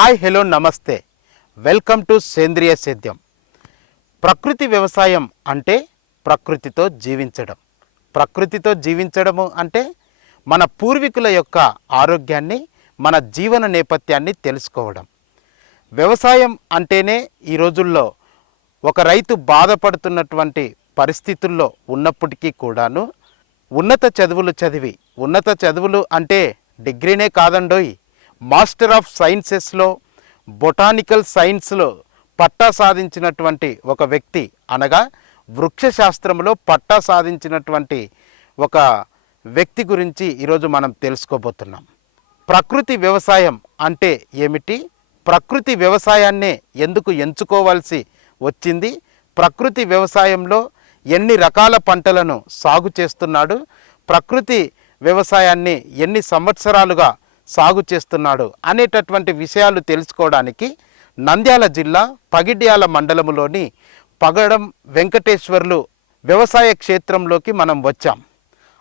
Hi hello నమస్తే. Welcome to సేంద్రియ సేద్యం. ప్రకృతి వ్యవసాయం అంటే ప్రకృతితో జీవించడం. ప్రకృతితో జీవించడము అంటే మన పూర్వీకుల యొక్క ఆరోగ్యాన్ని మన జీవన నేపథ్యాన్ని తెలుసుకోవడం. వ్యవసాయం అంటేనే ఈ రోజుల్లో ఒక రైతు బాధపడుతున్నటువంటి పరిస్థితుల్లో ఉన్నప్పటికీ కూడాను ఉన్నత చదువులు చదివి ఉన్నత చదువులు అంటే డిగ్రీనే కాదండోయ్ మాస్టర్ ఆఫ్ సైన్సెస్లో బొటానికల్ సైన్స్లో పట్టా సాధించినటువంటి ఒక వ్యక్తి అనగా వృక్షశాస్త్రంలో పట్టా సాధించినటువంటి ఒక వ్యక్తి గురించి ఈరోజు మనం తెలుసుకోబోతున్నాం. ప్రకృతి వ్యవసాయం అంటే ఏమిటి? ప్రకృతి వ్యవసాయాన్నే ఎందుకు ఎంచుకోవాల్సి వచ్చింది? ప్రకృతి వ్యవసాయంలో ఎన్ని రకాల పంటలను సాగు చేస్తున్నాడు? ప్రకృతి వ్యవసాయాన్ని ఎన్ని సంవత్సరాలుగా సాగు చేస్తున్నాడు అనేటటువంటి విషయాలు తెలుసుకోవడానికి నంద్యాల జిల్లా పగిడ్యాల మండలంలోని పగడం వెంకటేశ్వర్లు వ్యవసాయ క్షేత్రంలోకి మనం వచ్చాం.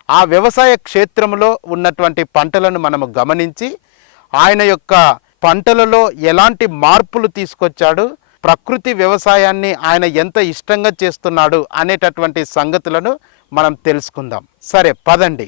ఆ వ్యవసాయ క్షేత్రంలో ఉన్నటువంటి పంటలను మనము గమనించి ఆయన యొక్క పంటలలో ఎలాంటి మార్పులు తీసుకొచ్చాడు ప్రకృతి వ్యవసాయాన్ని ఆయన ఎంత ఇష్టంగా చేస్తున్నాడు అనేటటువంటి సంగతులను మనం తెలుసుకుందాం. సరే పదండి.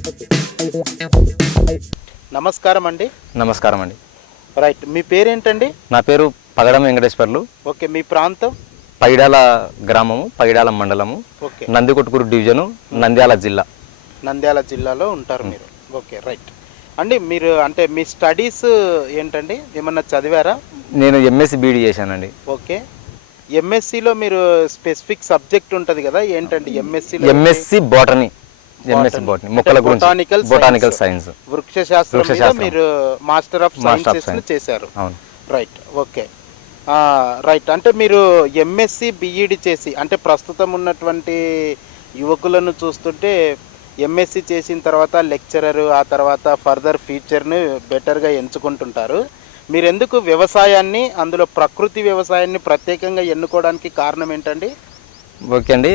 నమస్కారం అండి. నమస్కారం అండి. రైట్ మీ పేరేంటండి? నా పేరు పగడం వెంకటేశ్వర్లు. ఓకే మీ ప్రాంతం? పైడాల గ్రామము పైడాల మండలము ఓకే. నందికొట్కూరు డివిజను నంద్యాల జిల్లా. నంద్యాల జిల్లాలో ఉంటారు మీరు. Okay right. అండి మీరు అంటే మీ స్టడీస్ ఏంటండి? ఏమన్నా చదివారా? నేను ఎంఎస్సి బీడీ చేశానండి. ఓకే. ఎంఎస్సిలో మీరు స్పెసిఫిక్ సబ్జెక్ట్ ఉంటుంది కదా ఏంటండి? ఎంఎస్సిలో ఎంఎస్సి బోటనీ. ఎంఎస్సి బోటనీ మొక్కల గురించి బొటానికల్ సైన్స్ వృక్ష శాస్త్రం. మీరు మాస్టర్ ఆఫ్ సైన్సెస్ చేశారు. అవును. రైట్ ఓకే రైట్ అంటే మీరు ఎంఎస్సి బిఈడి చేసి అంటే ప్రస్తుతం ఉన్నటువంటి యువకులను చూస్తుంటే ఎంఎస్సి చేసిన తర్వాత లెక్చరర్ ఆ తర్వాత ఫర్దర్ ఫ్యూచర్ని బెటర్గా ఎంచుకుంటుంటారు. మీరు ఎందుకు వ్యవసాయాన్ని అందులో ప్రకృతి వ్యవసాయాన్ని ప్రత్యేకంగా ఎన్నుకోవడానికి కారణం ఏంటండి? ఓకే అండి.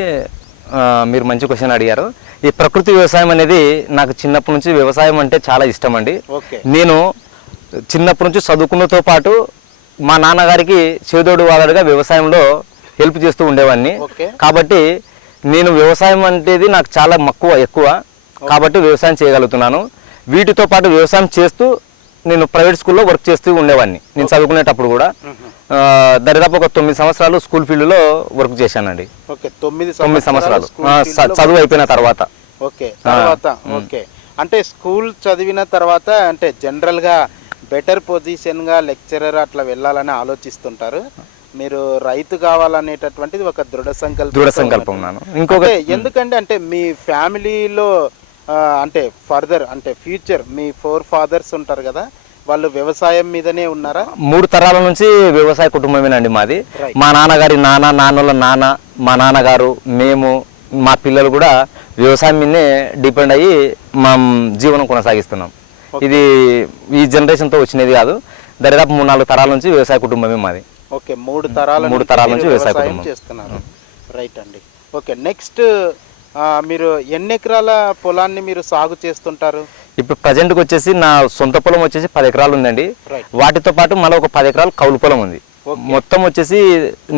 మీరు మంచి క్వశ్చన్ అడిగారు. ఈ ప్రకృతి వ్యవసాయం అనేది నాకు చిన్నప్పటి నుంచి వ్యవసాయం అంటే చాలా ఇష్టం అండి. నేను చిన్నప్పటి నుంచి చదువుకున్నతో పాటు మా నాన్నగారికి చేదోడు వాదడుగా వ్యవసాయంలో హెల్ప్ చేస్తూ ఉండేవాడిని. కాబట్టి నేను వ్యవసాయం అంటేది నాకు చాలా మక్కువ ఎక్కువ. కాబట్టి వ్యవసాయం చేయగలుగుతున్నాను. వీటితో పాటు వ్యవసాయం చేస్తూ నేను ప్రైవేట్ స్కూల్లో వర్క్ చేస్తూ ఉండేవాడిని. నేను చదువుకునేటప్పుడు కూడా. దరిదాపు ఒక తొమ్మిది సంవత్సరాలు స్కూల్ ఫీల్డ్లో వర్క్ చేశానండి. ఓకే తొమ్మిది సంవత్సరాలు చదువు అయిపోయిన తర్వాత. ఓకే తర్వాత ఓకే. అంటే స్కూల్ చదివిన తర్వాత అంటే జనరల్గా బెటర్ పొజిషన్గా లెక్చరర్ అట్లా వెళ్ళాలని ఆలోచిస్తుంటారు. మీరు రైతు కావాలనేటటువంటిది ఒక దృఢ సంకల్పం దృఢ సంకల్పం ఉన్నాను ఇంకొక ఎందుకంటే అంటే మీ ఫ్యామిలీలో అంటే ఫర్దర్ అంటే ఫ్యూచర్ మీ ఫోర్ ఫాదర్స్ ఉంటారు కదా వాళ్ళు వ్యవసాయం మీదనే ఉన్నారా? మూడు తరాల నుంచి వ్యవసాయ కుటుంబమేనండి మాది. మా నాన్నగారి నాన్న నాన్నల నాన్న మా నాన్నగారు మేము మా పిల్లలు కూడా వ్యవసాయం మీదనే డిపెండ్ అయ్యి మా జీవనం కొనసాగిస్తున్నాం. ఇది ఈ జనరేషన్తో వచ్చినది కాదు. దరిదాపు మూడు నాలుగు తరాల నుంచి వ్యవసాయ కుటుంబమే మాది. ఓకే మూడు తరాల మూడు తరాల నుంచి వ్యవసాయ వ్యవసాయం కుటుంబం. చేస్తున్నారు. రైట్ అండి. ఓకే నెక్స్ట్ మీరు ఎన్ని ఎకరాల పొలాన్ని మీరు సాగు చేస్తుంటారు? ఇప్పుడు ప్రజెంట్కి వచ్చేసి నా సొంత పొలం వచ్చేసి పది ఎకరాలు ఉందండి. వాటితో పాటు మళ్ళీ ఒక పది ఎకరాలు కౌలు పొలం ఉంది. మొత్తం వచ్చేసి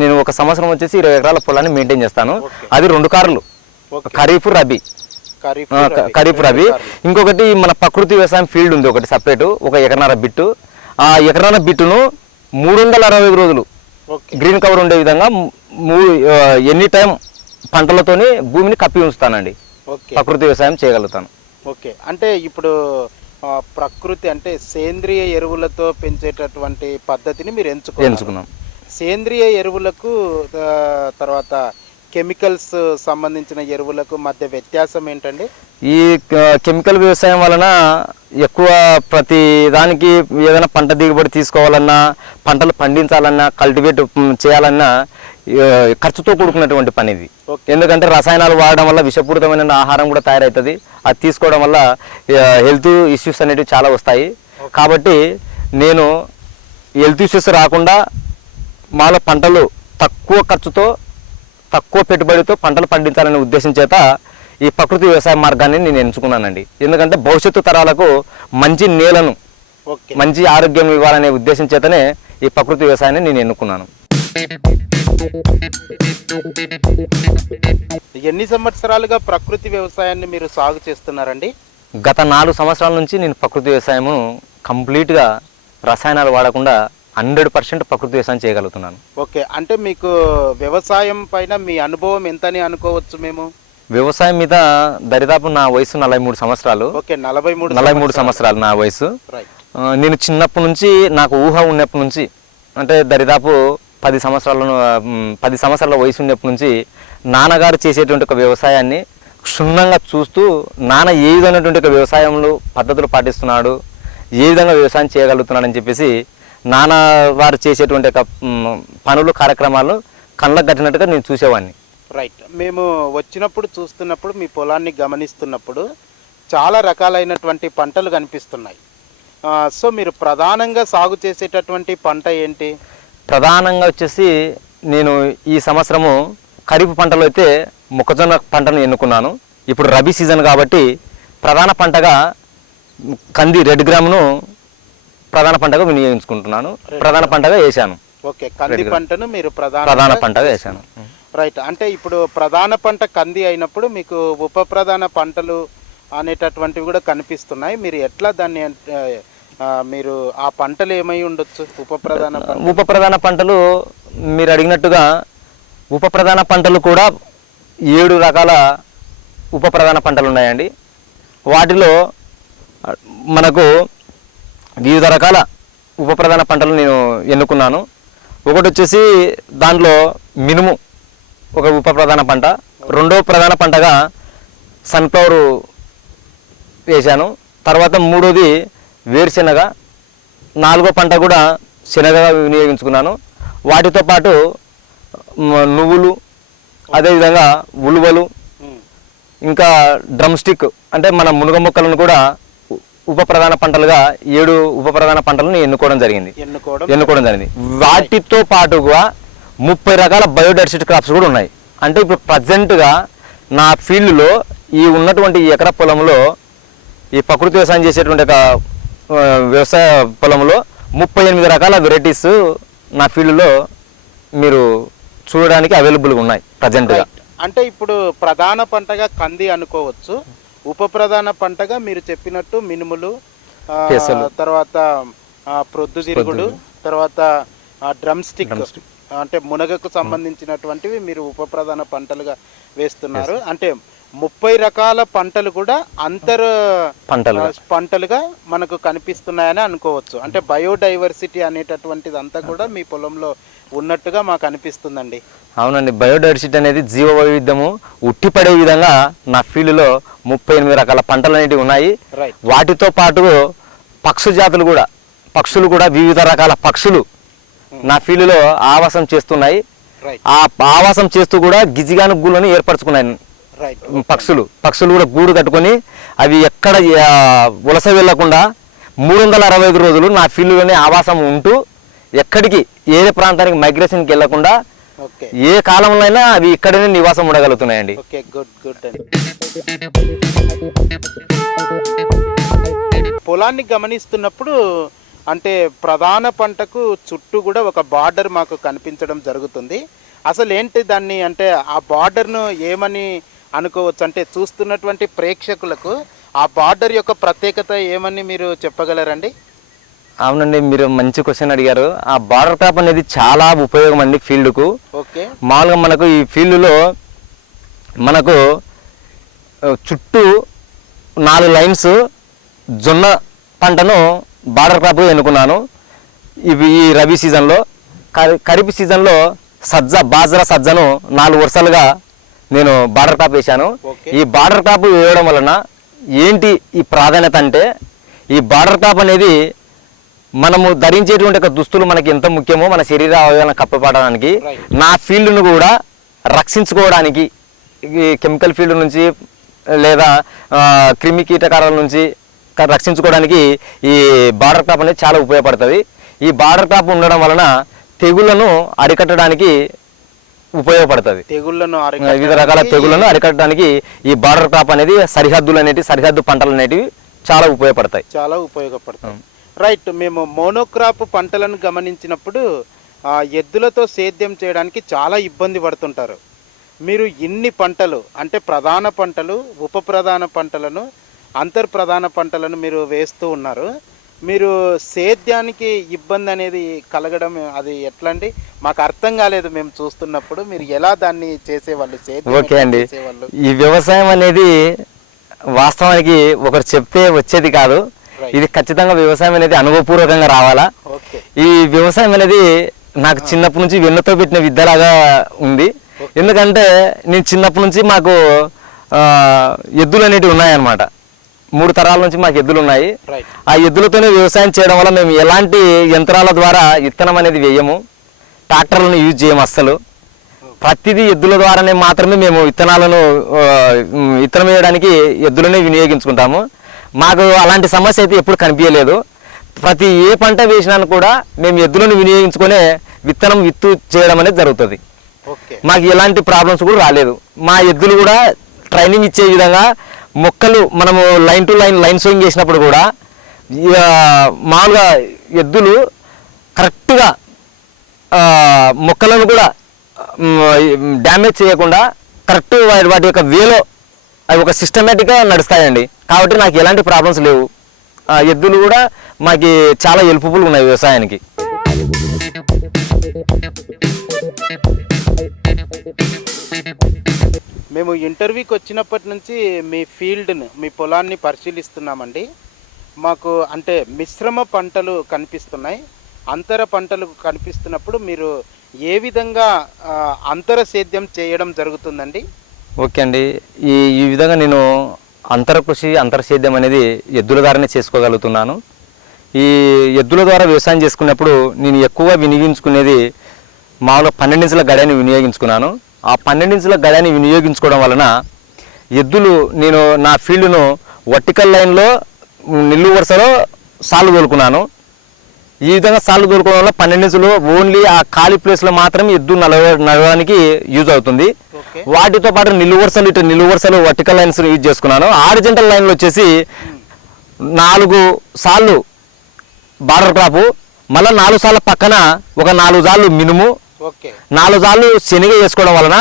నేను ఒక సంవత్సరం వచ్చేసి ఇరవై ఎకరాల పొలాన్ని మెయింటైన్ చేస్తాను. అది రెండు కార్లు. ఖరీఫ్ రబీ. ఖరీఫ్ రబీ. ఇంకొకటి మన ప్రకృతి వ్యవసాయం ఫీల్డ్ ఉంది ఒకటి సపరేట్ ఒక ఎకరన్నర బిట్టు. ఆ ఎకరన్నర బిట్టును మూడు వందల అరవై రోజులు గ్రీన్ కవర్ ఉండే విధంగా ఎనీ టైం పంటలతోని భూమిని కప్పి ఉంచుతానండి. ఓకే. ప్రకృతి వ్యవసాయం చేయగలుగుతాను. ఓకే. అంటే ఇప్పుడు ప్రకృతి అంటే సేంద్రియ ఎరువులతో పెంచేటటువంటి పద్ధతిని మీరు ఎంచుకున్నారు. ఎంచుకున్నాం. సేంద్రియ ఎరువులకు తర్వాత కెమికల్స్ సంబంధించిన ఎరువులకు మధ్య వ్యత్యాసం ఏంటండి? ఈ కెమికల్ వ్యవసాయం వలన ఎక్కువ ప్రతి దానికి ఏదైనా పంట దిగుబడి తీసుకోవాలన్నా పంటలు పండించాలన్నా కల్టివేట్ చేయాలన్నా ఖర్చుతో కూడుకున్నటువంటి పని ఇది. ఎందుకంటే రసాయనాలు వాడడం వల్ల విషపూరితమైన ఆహారం కూడా తయారవుతుంది అది తీసుకోవడం వల్ల హెల్త్ ఇష్యూస్ అనేటివి చాలా వస్తాయి. కాబట్టి నేను హెల్త్ ఇష్యూస్ రాకుండా మాలో పంటలు తక్కువ ఖర్చుతో తక్కువ పెట్టుబడితో పంటలు పండించాలనే ఉద్దేశం చేత ఈ ప్రకృతి వ్యవసాయ మార్గాన్ని నేను ఎంచుకున్నానండి. ఎందుకంటే భవిష్యత్తు తరాలకు మంచి నేలను మంచి ఆరోగ్యం ఇవ్వాలనే ఉద్దేశం చేతనే ఈ ప్రకృతి వ్యవసాయాన్ని నేను ఎన్నుకున్నాను. ఎన్ని సంవత్సరాలుగా ప్రకృతి వ్యవసాయాన్ని మీరు సాగు చేస్తున్నారండి? గత నాలుగు సంవత్సరాల నుంచి నేను ప్రకృతి వ్యవసాయము కంప్లీట్గా రసాయనాలు వాడకుండా హండ్రెడ్ పర్సెంట్ ప్రకృతి వ్యవసాయం చేయగలుగుతున్నాను. ఓకే అంటే మీకు వ్యవసాయం పైన మీ అనుభవం ఎంతని అనుకోవచ్చు మేము? వ్యవసాయం మీద దరిదాపు నా వయసు నలభై మూడు సంవత్సరాలు. ఓకే నలభై మూడు నలభై మూడు సంవత్సరాలు. నా వయసు. నేను చిన్నప్పటి నుంచి నాకు ఊహ ఉన్నప్పటి నుంచి అంటే దరిదాపు పది సంవత్సరాలను పది సంవత్సరాల వయసు ఉన్నప్పటి నుంచి నాన్నగారు చేసేటువంటి ఒక వ్యవసాయాన్ని క్షుణ్ణంగా చూస్తూ నాన్న ఏ విధమైనటువంటి ఒక వ్యవసాయంలో పద్ధతులు పాటిస్తున్నాడు ఏ విధంగా వ్యవసాయం చేయగలుగుతున్నాడని చెప్పేసి నాన్న వారు చేసేటువంటి ఒక పనులు కార్యక్రమాలు కళ్ళకు కట్టినట్టుగా నేను చూసేవాడిని. రైట్ మేము వచ్చినప్పుడు చూస్తున్నప్పుడు మీ పొలాన్ని గమనిస్తున్నప్పుడు చాలా రకాలైనటువంటి పంటలు కనిపిస్తున్నాయి. సో మీరు ప్రధానంగా సాగు చేసేటటువంటి పంట ఏంటి? ప్రధానంగా వచ్చేసి నేను ఈ సంవత్సరము ఖరీఫ్ పంటలో అయితే మొక్కజొన్న పంటను ఎన్నుకున్నాను. ఇప్పుడు రబీ సీజన్ కాబట్టి ప్రధాన పంటగా కంది రెడ్ గ్రామ్ను ప్రధాన పంటగా వినియోగించుకుంటున్నాను. ప్రధాన పంటగా వేశాను. ఓకే కంది పంటను మీరు ప్రధాన ప్రధాన పంటగా వేశాను. రైట్ అంటే ఇప్పుడు ప్రధాన పంట కంది అయినప్పుడు మీకు ఉప ప్రధాన పంటలు అనేటటువంటివి కూడా కనిపిస్తున్నాయి. మీరు ఎట్లా దాన్ని మీరు ఆ పంటలు ఏమై ఉండొచ్చు? ఉప ప్రధాన ఉప ప్రధాన పంటలు మీరు అడిగినట్టుగా ఉప ప్రధాన పంటలు కూడా ఏడు రకాల ఉప ప్రధాన పంటలు ఉన్నాయండి. వాటిలో మనకు వివిధ రకాల ఉప ప్రధాన పంటలు నేను ఎన్నుకున్నాను. ఒకటి వచ్చేసి దాంట్లో మినుము ఒక ఉప ప్రధాన పంట. రెండవ ప్రధాన పంటగా సన్ఫ్లవర్ వేశాను. తర్వాత మూడోది వేరుశెనగ నాలుగో పంట కూడా శనగగా వినియోగించుకున్నాను. వాటితో పాటు నువ్వులు అదేవిధంగా ఉలువలు ఇంకా డ్రమ్ స్టిక్ అంటే మన మునగ మొక్కలను కూడా ఉప ప్రధాన పంటలుగా ఏడు ఉప ప్రధాన పంటలను ఎన్నుకోవడం జరిగింది. ఎన్నుకోవడం ఎన్నుకోవడం జరిగింది. వాటితో పాటుగా ముప్పై రకాల బయోడైవర్సిటీ క్రాప్స్ కూడా ఉన్నాయి. అంటే ఇప్పుడు ప్రజెంట్గా నా ఫీల్డ్లో ఈ ఉన్నటువంటి ఎకరా పొలంలో ఈ ప్రకృతి వ్యవసాయం చేసేటువంటి ఒక వ్యవసాయ పొలంలో ముప్పై ఎనిమిది రకాల వెరైటీస్ నా ఫీల్డ్లో మీరు చూడడానికి అవైలబుల్గా ఉన్నాయి ప్రజెంట్గా అంటే ఇప్పుడు ప్రధాన పంటగా కంది అనుకోవచ్చు. ఉప ప్రధాన పంటగా మీరు చెప్పినట్టు మినుములు. తర్వాత ఆ, ప్రొద్దుతిరుగుడు తర్వాత డ్రమ్ స్టిక్. అంటే మునగకు సంబంధించినటువంటివి మీరు ఉప ప్రధాన పంటలుగా వేస్తున్నారు. అంటే ముప్పై రకాల పంటలు కూడా అంతర్ పంటలుగా. ఆ, పంటలుగా మనకు కనిపిస్తున్నాయని అనుకోవచ్చు. అంటే బయోడైవర్సిటీ అనేటటువంటిది అంతా కూడా మీ పొలంలో ఉన్నట్టుగా మాకు అనిపిస్తుందండి. అవునండి బయోడైవర్సిటీ అనేది జీవ వైవిధ్యము ఉట్టిపడే విధంగా నా ఫీల్డ్లో ముప్పై ఎనిమిది రకాల పంటలు అనేటివి ఉన్నాయి. వాటితో పాటు పక్షు జాతులు కూడా పక్షులు కూడా వివిధ రకాల పక్షులు నా ఫీల్డ్లో ఆవాసం చేస్తున్నాయి. ఆ ఆవాసం చేస్తూ కూడా గిజిగాను గూళ్ళను ఏర్పరచుకున్నాయి. పక్షులు. పక్షులు కూడా గూడు కట్టుకొని అవి ఎక్కడ వలస వెళ్ళకుండా మూడు వందల అరవై ఐదు రోజులు నా ఫీల్డ్లోనే ఆవాసం ఉంటూ ఎక్కడికి ఏ ప్రాంతానికి మైగ్రేషన్కి వెళ్ళకుండా ఓకే. ఏ కాలంలో అయినా అవి ఇక్కడనే నివాసం ఉండగలుగుతున్నాయండి. ఓకే గుడ్ గుడ్ అండి. పొలాన్ని గమనిస్తున్నప్పుడు అంటే ప్రధాన పంటకు చుట్టూ కూడా ఒక బార్డర్ మాకు కనిపించడం జరుగుతుంది. అసలు ఏంటి దాన్ని అంటే ఆ బార్డర్ను ఏమని అనుకోవచ్చు అంటే చూస్తున్నటువంటి ప్రేక్షకులకు ఆ బార్డర్ యొక్క ప్రత్యేకత ఏమని మీరు చెప్పగలరండి? అవునండి మీరు మంచి క్వశ్చన్ అడిగారు. ఆ బార్డర్ క్రాప్ అనేది చాలా ఉపయోగం అండి ఫీల్డ్కు. ఓకే. మామూలుగా మనకు ఈ ఫీల్డ్లో మనకు చుట్టూ నాలుగు లైన్స్ జొన్న పంటను బార్డర్ క్రాప్గా ఎన్నుకున్నాను. ఇవి ఈ రబీ సీజన్లో. ఖరీ- ఖరీఫ్ సీజన్లో సజ్జ బాజ్రా సజ్జను నాలుగు వరుసలుగా నేను బార్డర్ టాప్ వేశాను. ఈ బార్డర్ టాప్ వేయడం వలన ఏంటి ఈ ప్రాధాన్యత అంటే ఈ బార్డర్ టాప్ అనేది మనము ధరించేటువంటి ఒక దుస్తులు మనకి ఎంత ముఖ్యమో మన శరీర అవయవాలను కప్పపడడానికి. నా ఫీల్డ్ను కూడా రక్షించుకోవడానికి ఈ కెమికల్ ఫీల్డ్ నుంచి లేదా క్రిమి కీటకాల నుంచి రక్షించుకోవడానికి ఈ బార్డర్ టాప్ అనేది చాలా ఉపయోగపడుతుంది ఈ బార్డర్ టాప్ ఉండడం వలన తెగుళ్ళను అరికట్టడానికి ఉపయోగపడుతుంది. తెగుళ్ళను వివిధ రకాల తెగుళ్ళను అరికట్టడానికి ఈ బార్డర్ టాప్ అనేది సరిహద్దులు అనేటివి సరిహద్దు పంటలు అనేటివి చాలా ఉపయోగపడతాయి. చాలా ఉపయోగపడతాయి. రైట్ మేము మోనోక్రాప్ పంటలను గమనించినప్పుడు ఆ, ఎద్దులతో సేద్యం చేయడానికి చాలా ఇబ్బంది పడుతుంటారు. మీరు ఇన్ని పంటలు అంటే ప్రధాన పంటలు ఉప ప్రధాన పంటలను అంతర్ ప్రధాన పంటలను మీరు వేస్తూ ఉన్నారు. మీరు సేద్యానికి ఇబ్బంది అనేది కలగడం అది ఎట్లా అండి మాకు అర్థం కాలేదు మేము చూస్తున్నప్పుడు. మీరు ఎలా దాన్ని చేసేవాళ్ళు? సేద్యం ఓకే అండి. చేసేవాళ్ళు? ఈ వ్యవసాయం అనేది వాస్తవానికి ఒకరు చెప్తే వచ్చేది కాదు. ఇది ఖచ్చితంగా వ్యవసాయం అనేది అనుభవపూర్వకంగా రావాలా? ఈ వ్యవసాయం అనేది నాకు చిన్నప్పటి నుంచి వెన్నుతో పెట్టిన విద్యలాగా ఉంది. ఎందుకంటే నేను చిన్నప్పటి నుంచి మాకు ఎద్దులు అనేటివి ఉన్నాయన్నమాట. మూడు తరాల నుంచి మాకు ఎద్దులు ఉన్నాయి ఆ ఎద్దులతోనే వ్యవసాయం చేయడం వల్ల మేము ఎలాంటి యంత్రాల ద్వారా విత్తనం అనేది వేయము ట్రాక్టర్లను యూజ్ చేయము అస్సలు. ప్రతిదీ ఎద్దుల ద్వారానే మాత్రమే మేము విత్తనాలను విత్తనం వేయడానికి ఎద్దులనే వినియోగించుకుంటాము. మాకు అలాంటి సమస్య అయితే ఎప్పుడు కనిపించలేదు. ప్రతి ఏ పంట వేసినా కూడా మేము ఎద్దులను వినియోగించుకునే విత్తనం విత్తు చేయడం అనేది జరుగుతుంది. మాకు ఎలాంటి ప్రాబ్లమ్స్ కూడా రాలేదు. మా ఎద్దులు కూడా ట్రైనింగ్ ఇచ్చే విధంగా మొక్కలు మనము line to line line sowing చేసినప్పుడు కూడా ఇక మామూలుగా ఎద్దులు కరెక్ట్గా మొక్కలను కూడా డ్యామేజ్ చేయకుండా కరెక్ట్ వాటి వాటి యొక్క వేలో అవి ఒక సిస్టమేటిక్గా నడుస్తాయండి. కాబట్టి నాకు ఎలాంటి ప్రాబ్లమ్స్ లేవు. ఆ, ఎద్దులు కూడా మాకు చాలా హెల్ప్ఫుల్ ఉన్నాయి వ్యవసాయానికి. మేము ఇంటర్వ్యూకి వచ్చినప్పటి నుంచి మీ ఫీల్డ్ను మీ పొలాన్ని పరిశీలిస్తున్నామండి. మాకు అంటే మిశ్రమ పంటలు కనిపిస్తున్నాయి. అంతర పంటలు కనిపిస్తున్నప్పుడు మీరు ఏ విధంగా అంతర సేద్యం చేయడం జరుగుతుందండి? ఓకే అండి. ఈ ఈ విధంగా నేను అంతర కృషి అంతర సేద్యం అనేది ఎద్దుల ద్వారానే చేసుకోగలుగుతున్నాను. ఈ ఎద్దుల ద్వారా వ్యవసాయం చేసుకున్నప్పుడు నేను ఎక్కువగా వినియోగించుకునేది మామూలుగా పన్నెండించుల గడిని వినియోగించుకున్నాను. ఆ పన్నెండించుల గడిని వినియోగించుకోవడం వలన ఎద్దులు నేను నా ఫీల్డ్ను వర్టికల్ లైన్లో నిల్లు వరుసలో సాలు తోలుకున్నాను. ఈ విధంగా సార్లు దొరకడం వల్ల పన్నెండించులు ఓన్లీ ఆ ఖాళీ ప్లేస్లో మాత్రమే ఎద్దు నడవ నడవడానికి యూజ్ అవుతుంది. వాటితో పాటు నిలువు వరుసలు ఇటు నిలువు వరుసలు వర్టికల్ లైన్స్ యూజ్ చేసుకున్నాను. ఆరిజెంటల్ లైన్లో వచ్చేసి నాలుగు సార్లు బార్డర్ క్రాపు మళ్ళీ నాలుగు సార్ల పక్కన ఒక నాలుగు సార్లు మినుము నాలుగు సార్లు శనగ వేసుకోవడం వలన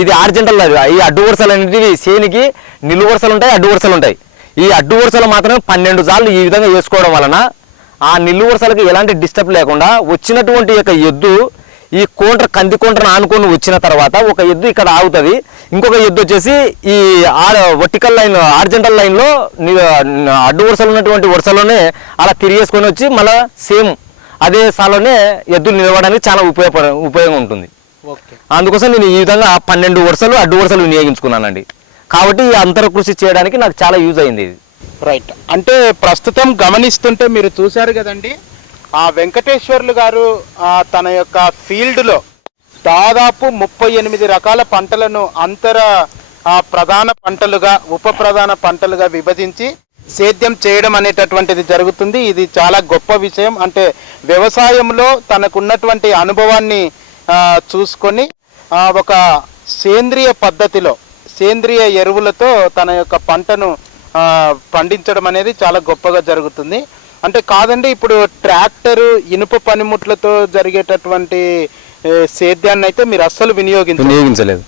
ఇది ఆర్జెంటల్ ఈ అడ్డు వరుసలు అనేటివి శనికి నిలువు వరుసలు ఉంటాయి అడ్డు వరుసలు ఉంటాయి. ఈ అడ్డు వరుసలు మాత్రమే పన్నెండు సార్లు ఈ విధంగా వేసుకోవడం వలన ఆ నిలువు వరుసలకు ఎలాంటి డిస్టర్బ్ లేకుండా వచ్చినటువంటి యొక్క ఎద్దు ఈ కోంటర్ కంది కోంట్రను ఆనుకొని వచ్చిన తర్వాత ఒక ఎద్దు ఇక్కడ ఆగుతుంది. ఇంకొక ఎద్దు వచ్చేసి ఈ వర్టికల్ లైన్ ఆర్జెంటల్ లైన్లో అడ్డు వరుసలు ఉన్నటువంటి వరుసలోనే అలా తిరిగేసుకొని వచ్చి మళ్ళీ సేమ్ అదే సాలోనే ఎద్దులు నిలవడానికి చాలా ఉపయోగపడ ఉపయోగం ఉంటుంది. ఓకే. అందుకోసం నేను ఈ విధంగా పన్నెండు వరుసలు అడ్డు వరుసలు వినియోగించుకున్నానండి. కాబట్టి ఈ అంతర కృషి చేయడానికి నాకు చాలా యూజ్ అయింది ఇది. రైట్. అంటే ప్రస్తుతం గమనిస్తుంటే మీరు చూశారు కదండి ఆ వెంకటేశ్వర్లు గారు తన యొక్క ఫీల్డ్లో దాదాపు ముప్పై ఎనిమిది రకాల పంటలను అంతర ప్రధాన పంటలుగా ఉప ప్రధాన పంటలుగా విభజించి సేద్యం చేయడం అనేటటువంటిది జరుగుతుంది. ఇది చాలా గొప్ప విషయం. అంటే వ్యవసాయంలో తనకున్నటువంటి అనుభవాన్ని చూసుకొని ఒక సేంద్రియ పద్ధతిలో సేంద్రియ ఎరువులతో తన యొక్క పంటను పండించడం అనేది చాలా గొప్పగా జరుగుతుంది. అంటే కాదండి ఇప్పుడు ట్రాక్టరు ఇనుప పనిముట్లతో జరిగేటటువంటి సేద్యాన్ని అయితే మీరు అస్సలు వినియోగించలేదు.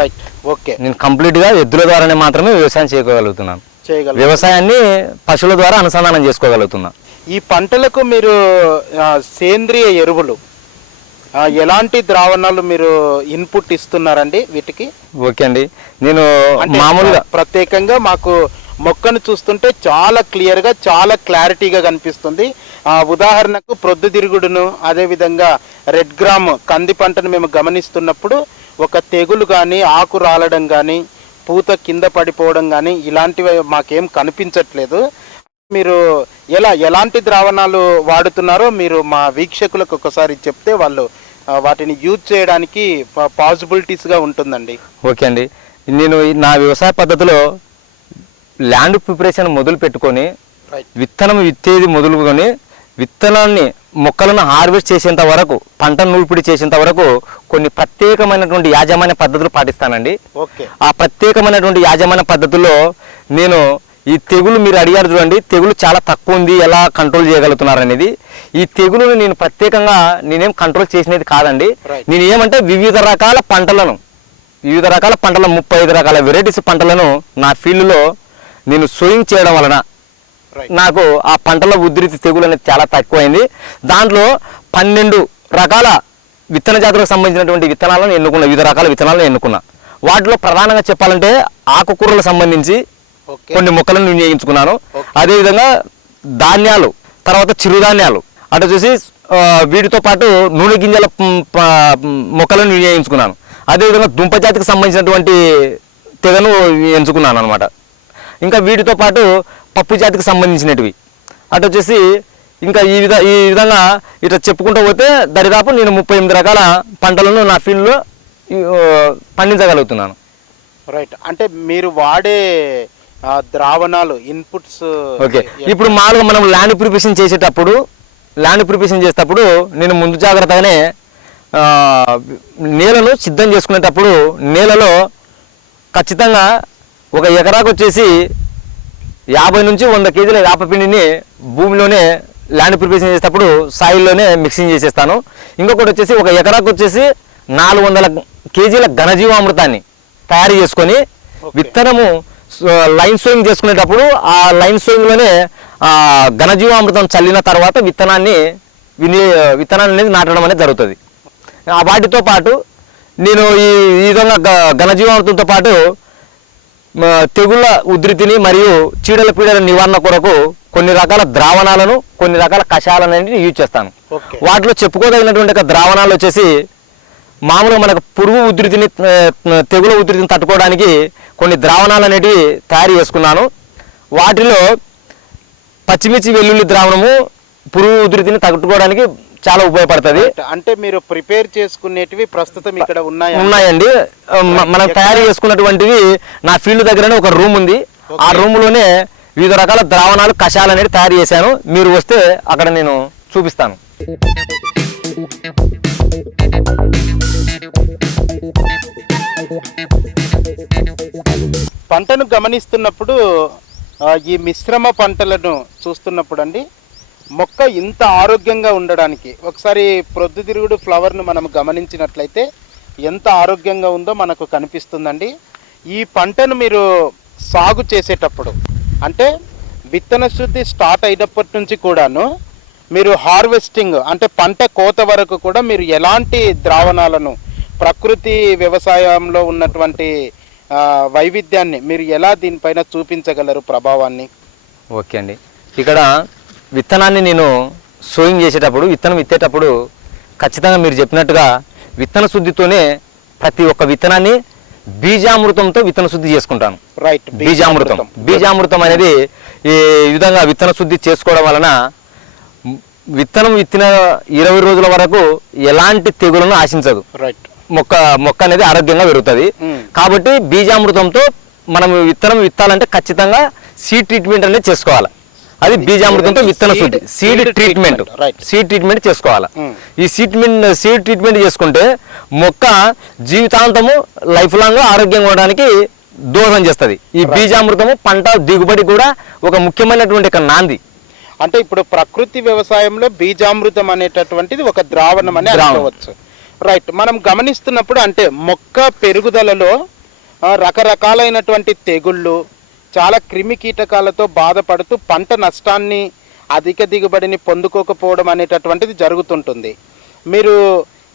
Right okay. నేను కంప్లీట్గా ఎద్దుల ద్వారానే మాత్రమే వ్యవసాయం చేయగలుగుతున్నాను. చేయగలరు. వ్యవసాయాన్ని పశువుల ద్వారా అనుసంధానం చేసుకోగలుగుతున్నా. ఈ పంటలకు మీరు సేంద్రియ ఎరువులు ఎలాంటి ద్రావణాలు మీరు ఇన్పుట్ ఇస్తున్నారండి వీటికి? ఓకే అండి. నేను మామూలుగా ప్రత్యేకంగా మాకు మొక్కను చూస్తుంటే చాలా క్లియర్గా చాలా క్లారిటీగా కనిపిస్తుంది. ఆ, ఉదాహరణకు ప్రొద్దుతిరుగుడును అదేవిధంగా రెడ్ గ్రామ్ కంది పంటను మేము గమనిస్తున్నప్పుడు ఒక తెగులు కానీ ఆకు రాలడం కానీ పూత కింద పడిపోవడం కానీ ఇలాంటివి మాకేం కనిపించట్లేదు. మీరు ఎలా ఎలాంటి ద్రావణాలు వాడుతున్నారో మీరు మా వీక్షకులకు ఒకసారి చెప్తే వాళ్ళు వాటిని యూజ్ చేయడానికి పాసిబిలిటీస్గా ఉంటుందండి. ఓకే అండి. నేను నా వ్యవసాయ పద్ధతిలో ల్యాండ్ ప్రిపరేషన్ మొదలు పెట్టుకొని విత్తనం విత్తేది మొదలుకొని విత్తనాన్ని మొక్కలను హార్వెస్ట్ చేసేంత వరకు పంట నూర్పిడి చేసేంత వరకు కొన్ని ప్రత్యేకమైనటువంటి యాజమాన్య పద్ధతులు పాటిస్తానండి. ఆ ప్రత్యేకమైనటువంటి యాజమాన్య పద్ధతుల్లో నేను ఈ తెగులు మీరు అడిగారు చూడండి తెగులు చాలా తక్కువ ఉంది ఎలా కంట్రోల్ చేయగలుగుతున్నారు అనేది ఈ తెగులును నేను ప్రత్యేకంగా నేనేం కంట్రోల్ చేసినది కాదండి. నేను ఏమంటే వివిధ రకాల పంటలను వివిధ రకాల పంటల ముప్పై ఐదు రకాల వెరైటీస్ పంటలను నా ఫీల్డ్లో నేను సోయింగ్ చేయడం వలన నాకు ఆ పంటల ఉధృతి తెగులు అనేది చాలా తక్కువైంది. దాంట్లో పన్నెండు రకాల విత్తన జాతులకు సంబంధించినటువంటి విత్తనాలను ఎన్నుకున్నా వివిధ రకాల విత్తనాలను ఎన్నుకున్నా. వాటిలో ప్రధానంగా చెప్పాలంటే ఆకుకూరలకు సంబంధించి కొన్ని మొక్కలను వినియోగించుకున్నాను. అదేవిధంగా ధాన్యాలు తర్వాత చిరుధాన్యాలు అటు చూసి వీటితో పాటు నూనె గింజల మొక్కలను వినియోగించుకున్నాను. అదేవిధంగా దుంప జాతికి సంబంధించినటువంటి తెగను ఎంచుకున్నాను అనమాట ఇంకా వీటితో పాటు పప్పు జాతికి సంబంధించినటివి. అటు వచ్చేసి ఇంకా ఈ విధ ఈ విధంగా ఇట్లా చెప్పుకుంటూ పోతే దరిదాపు నేను ముప్పై ఎనిమిది రకాల పంటలను నా ఫీల్డ్లో పండించగలుగుతున్నాను. రైట్. అంటే మీరు వాడే ద్రావణాలు ఇన్పుట్స్ ఓకే. ఇప్పుడు మామూలుగా మనం ల్యాండ్ ప్రిపరేషన్ చేసేటప్పుడు ల్యాండ్ ప్రిపరేషన్ చేసేటప్పుడు నేను ముందు జాగ్రత్తగానే నేలను సిద్ధం చేసుకునేటప్పుడు నేలలో ఖచ్చితంగా ఒక ఎకరాకు వచ్చేసి యాభై నుంచి వంద కేజీల వేపపిండిని భూమిలోనే ల్యాండ్ ప్రిపరేషన్ చేసేటప్పుడు సాయిల్లోనే మిక్సింగ్ చేసేస్తాను. ఇంకొకటి వచ్చేసి ఒక ఎకరాకు వచ్చేసి నాలుగు వందల కేజీల ఘనజీవామృతాన్ని తయారు చేసుకొని విత్తనము లైన్ సోయింగ్ చేసుకునేటప్పుడు ఆ లైన్ సోయింగ్లోనే ఆ ఘనజీవామృతం చల్లిన తర్వాత విత్తనాన్ని విని విత్తనాన్ని అనేది నాటడం అనేది జరుగుతుంది. ఆ వాటితో పాటు నేను ఈ ఈ విధంగా ఘనజీవామృతంతో పాటు తెగుళ్ళ ఉధృతిని మరియు చీడల పీడల నివారణ కొరకు కొన్ని రకాల ద్రావణాలను కొన్ని రకాల కషాయాలను అనేది యూజ్ చేస్తాను. వాటిలో చెప్పుకోదగినటువంటి ఒక ద్రావణాలు వచ్చేసి మామూలుగా మనకు పురుగు ఉధృతిని తెగుల ఉధృతిని తట్టుకోవడానికి కొన్ని ద్రావణాలు అనేటివి తయారు చేసుకున్నాను. వాటిలో పచ్చిమిర్చి వెల్లుల్లి ద్రావణము పురుగు ఉధృతిని తట్టుకోవడానికి చాలా ఉపయోగపడుతుంది. అంటే మీరు ప్రిపేర్ చేసుకునేటివి ప్రస్తుతం ఇక్కడ ఉన్నాయా? ఉన్నాయండి. మనం తయారు చేసుకున్నటువంటివి నా ఫీల్డ్ దగ్గరనే ఒక రూమ్ ఉంది. ఆ రూమ్లోనే వివిధ రకాల ద్రావణాలు కషాయాలు అనేది తయారు చేశాను. మీరు వస్తే అక్కడ నేను చూపిస్తాను. పంటను గమనిస్తున్నప్పుడు ఈ మిశ్రమ పంటలను చూస్తున్నప్పుడు అండి మొక్క ఇంత ఆరోగ్యంగా ఉండడానికి ఒకసారి ప్రొద్దుతిరుగుడు ఫ్లవర్ను మనం గమనించినట్లయితే ఎంత ఆరోగ్యంగా ఉందో మనకు కనిపిస్తుందండి. ఈ పంటను మీరు సాగు చేసేటప్పుడు అంటే విత్తన శుద్ధి స్టార్ట్ అయినప్పటి నుంచి కూడాను మీరు హార్వెస్టింగ్ అంటే పంట కోత వరకు కూడా మీరు ఎలాంటి ద్రావణాలను ప్రకృతి వ్యవసాయంలో ఉన్నటువంటి వైవిధ్యాన్ని మీరు ఎలా దీనిపైన చూపించగలరు ప్రభావాన్ని? ఓకే అండి. ఇక్కడ విత్తనాన్ని నేను సోయింగ్ చేసేటప్పుడు విత్తనం విత్తేటప్పుడు ఖచ్చితంగా మీరు చెప్పినట్టుగా విత్తన శుద్ధితోనే ప్రతి ఒక్క విత్తనాన్ని బీజామృతంతో విత్తన శుద్ధి చేసుకుంటాను. రైట్ బీజామృతం. బీజామృతం. అనేది ఈ విధంగా విత్తన శుద్ధి చేసుకోవడం వలన విత్తనం విత్తిన ఇరవై రోజుల వరకు ఎలాంటి తెగులను ఆశించదు. రైట్ మొక్క మొక్క అనేది ఆరోగ్యంగా పెరుగుతుంది. మ్. కాబట్టి బీజామృతంతో మనం విత్తనం విత్తాలంటే ఖచ్చితంగా సీడ్ ట్రీట్మెంట్ అనేది చేసుకోవాలి. అది బీజామృతంతో విత్తన శుద్ధి. Seed treatment. సీడ్ ట్రీట్మెంట్ చేసుకోవాలి. ఈ సీట్మెంట్ సీడ్ ట్రీట్మెంట్ చేసుకుంటే మొక్క జీవితాంతము లైఫ్ లాంగ్ ఆరోగ్యంగా ఉండడానికి దోహదం చేస్తుంది. ఈ బీజామృతము పంట దిగుబడి కూడా ఒక ముఖ్యమైనటువంటి ఒక నాంది. అంటే ఇప్పుడు ప్రకృతి వ్యవసాయంలో బీజామృతం అనేటటువంటిది ఒక ద్రావణం అని. అనుకోవచ్చు రైట్ మనం గమనిస్తున్నప్పుడు అంటే మొక్క పెరుగుదలలో రకరకాలైనటువంటి తెగుళ్ళు చాలా క్రిమి కీటకాలతో బాధపడుతూ పంట నష్టాన్ని అధిక దిగుబడిని పొందుకోకపోవడం అనేటటువంటిది జరుగుతుంటుంది. మీరు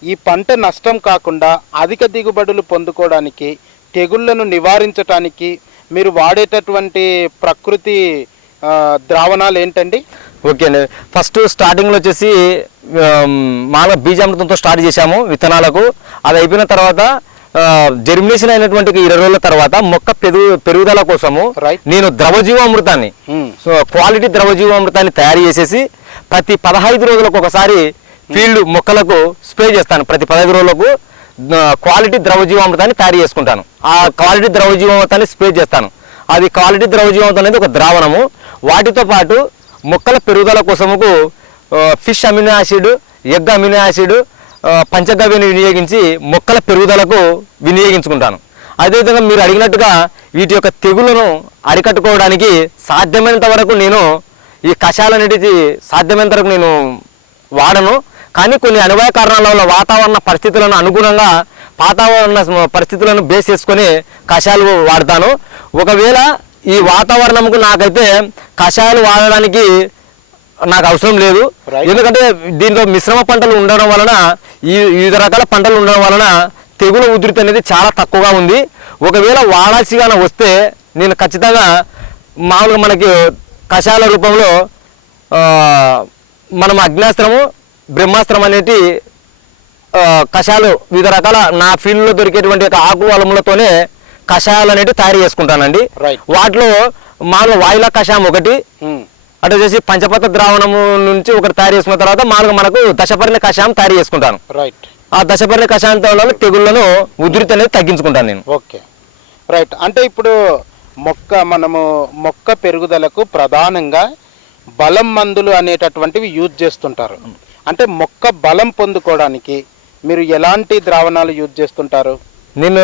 ఈ పంట నష్టం కాకుండా అధిక దిగుబడులు పొందుకోవడానికి తెగుళ్ళను నివారించటానికి మీరు వాడేటటువంటి ప్రకృతి ద్రావణాలు ఏంటండి? ఓకే అండి. ఫస్ట్ స్టార్టింగ్లో వచ్చేసి ఆమ్, మామూలుగా బీజామృతంతో స్టార్ట్ చేశాము విత్తనాలకు. అది అయిపోయిన తర్వాత జర్మినేషన్ అయినటువంటి ఇరవై రోజుల తర్వాత మొక్క పెరుగు పెరుగుదల కోసము. నేను ద్రవజీవామృతాన్ని Hmm. సో క్వాలిటీ ద్రవజీవామృతాన్ని తయారు చేసేసి ప్రతి పదహైదు రోజులకు ఒకసారి ఫీల్డ్ మొక్కలకు స్ప్రే చేస్తాను ప్రతి పదహైదు రోజులకు క్వాలిటీ ద్రవజీవామృతాన్ని తయారు చేసుకుంటాను ఆ క్వాలిటీ ద్రవజీవామృతాన్ని స్ప్రే చేస్తాను అది క్వాలిటీ ద్రవజీవామృతం అనేది ఒక ద్రావణము వాటితో పాటు మొక్కల పెరుగుదల కోసముకు fish amino acid egg amino acid పంచగవ్యని వినియోగించి మొక్కల పెరుగుదలకు వినియోగించుకుంటాను. అదేవిధంగా మీరు అడిగినట్టుగా వీటి యొక్క తెగులను అరికట్టుకోవడానికి సాధ్యమైనంత వరకు నేను ఈ కషాలన్నిటి సాధ్యమైనంత వరకు నేను వాడను. కానీ కొన్ని అనివార్య కారణాల వల్ల వాతావరణ పరిస్థితులను అనుగుణంగా వాతావరణ పరిస్థితులను బేస్ చేసుకొని కషాయాలు వాడతాను. ఒకవేళ ఈ వాతావరణంకు నాకైతే కషాయాలు వాడడానికి నాకు అవసరం లేదు. ఎందుకంటే దీంట్లో మిశ్రమ పంటలు ఉండడం వలన ఈ వివిధ రకాల పంటలు ఉండడం వలన తెగుల ఉధృతి అనేది చాలా తక్కువగా ఉంది ఒకవేళ వాడాల్సిగా వస్తే నేను ఖచ్చితంగా మామూలుగా మనకి కషాయాల రూపంలో మనం అగ్నాస్త్రము బ్రహ్మాస్త్రం అనేటి కషాయాలు వివిధ రకాల నా ఫీల్డ్లో దొరికేటువంటి ఆకు అలములతోనే కషాయాలు అనేటివి తయారు చేసుకుంటానండి. వాటిలో మామూలుగా వాయుల కషాయం ఒకటి ఉమ్, అటు వచ్చేసి పంచపత్ర ద్రావణము నుంచి ఒకటి తయారు చేసుకున్న తర్వాత మామూలుగా మనకు దశపర్ణ కషాయం తయారు చేసుకుంటాను. రైట్ ఆ దశపర్ణ కషాయంతో వల్ల తెగుళ్ళను ఉధృతి అనేది తగ్గించుకుంటాను నేను. ఓకే రైట్ అంటే ఇప్పుడు మొక్క మనము మొక్క పెరుగుదలకు ప్రధానంగా బలం మందులు అనేటటువంటివి యూజ్ చేస్తుంటారు. అంటే మొక్క బలం పొందుకోవడానికి మీరు ఎలాంటి ద్రావణాలు యూజ్ చేస్తుంటారు? నేను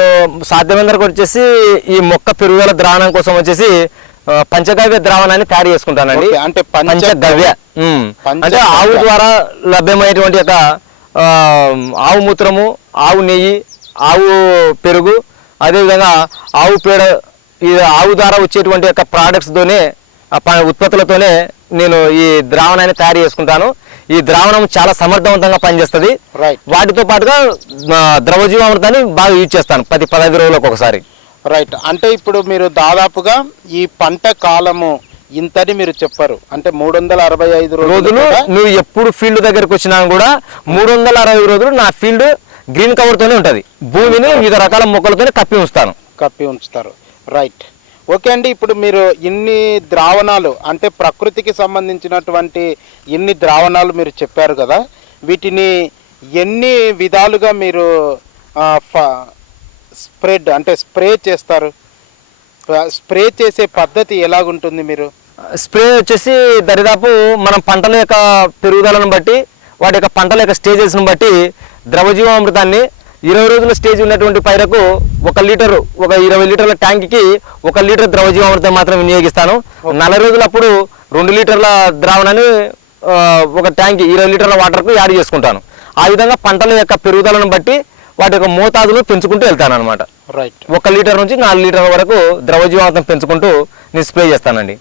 సాధ్యమైన వచ్చేసి ఈ మొక్క పెరుగుదల ద్రావణం కోసం వచ్చేసి పంచగవ్య ద్రావణాన్ని తయారు చేసుకుంటానండి. అంటే పంచ- పంచగవ్య. అంటే ఆవు ద్వారా లభ్యమైనటువంటి యొక్క ఆవు మూత్రము ఆవు నెయ్యి ఆవు పెరుగు అదేవిధంగా ఆవు పేడ ఈ ఆవు ద్వారా వచ్చేటువంటి యొక్క ప్రోడక్ట్స్తోనే ఉత్పత్తులతోనే నేను ఈ ద్రావణాన్ని తయారు చేసుకుంటాను. ఈ ద్రావణం చాలా సమర్థవంతంగా పనిచేస్తుంది. వాటితో పాటుగా ద్రవజీవామృతాన్ని బాగా యూజ్ చేస్తాను. పది పదహైదు రోజులకు ఒకసారి. రైట్ అంటే ఇప్పుడు మీరు దాదాపుగా ఈ పంట కాలము ఇంతని మీరు చెప్పారు. అంటే మూడు వందల అరవై ఐదు రోజులు నువ్వు ఎప్పుడు ఫీల్డ్ దగ్గరకు వచ్చినా కూడా మూడు వందల అరవై రోజులు నా ఫీల్డ్ గ్రీన్ కవర్ తోనే ఉంటది. భూమిని వివిధ రకాల మొక్కలతోనే కప్పి ఉంచుతాను. కప్పి ఉంచుతారు. రైట్ ఓకే అండి ఇప్పుడు మీరు ఇన్ని ద్రావణాలు అంటే ప్రకృతికి సంబంధించినటువంటి ఇన్ని ద్రావణాలు మీరు చెప్పారు కదా వీటిని ఎన్ని విధాలుగా మీరు స్ప్రెడ్ అంటే స్ప్రే చేస్తారు. స్ప్రే చేసే పద్ధతి ఎలాగుంటుంది మీరు? స్ప్రే వచ్చేసి దరిదాపు మనం పంటల యొక్క పెరుగుదలను బట్టి వాటి యొక్క పంటల యొక్క స్టేజెస్ని బట్టి ద్రవజీవామృతాన్ని ఇరవై రోజుల స్టేజ్ ఉన్నటువంటి పైరకు ఒక లీటర్ ఒక ఇరవై లీటర్ల ట్యాంక్కి ఒక లీటర్ ద్రవజీవామృతం మాత్రం వినియోగిస్తాను. నలభై రోజులప్పుడు రెండు లీటర్ల ద్రావణాన్ని ఒక ట్యాంక్ ఇరవై లీటర్ల వాటర్కు యాడ్ చేసుకుంటాను. ఆ విధంగా పంటల యొక్క పెరుగుదలను బట్టి వాటి యొక్క మోతాదులు పెంచుకుంటూ వెళ్తాను అనమాట రైట్ ఒక లీటర్ నుంచి నాలుగు లీటర్ల వరకు ద్రవజీవామృతం పెంచుకుంటూ నేను స్ప్రే చేస్తానండి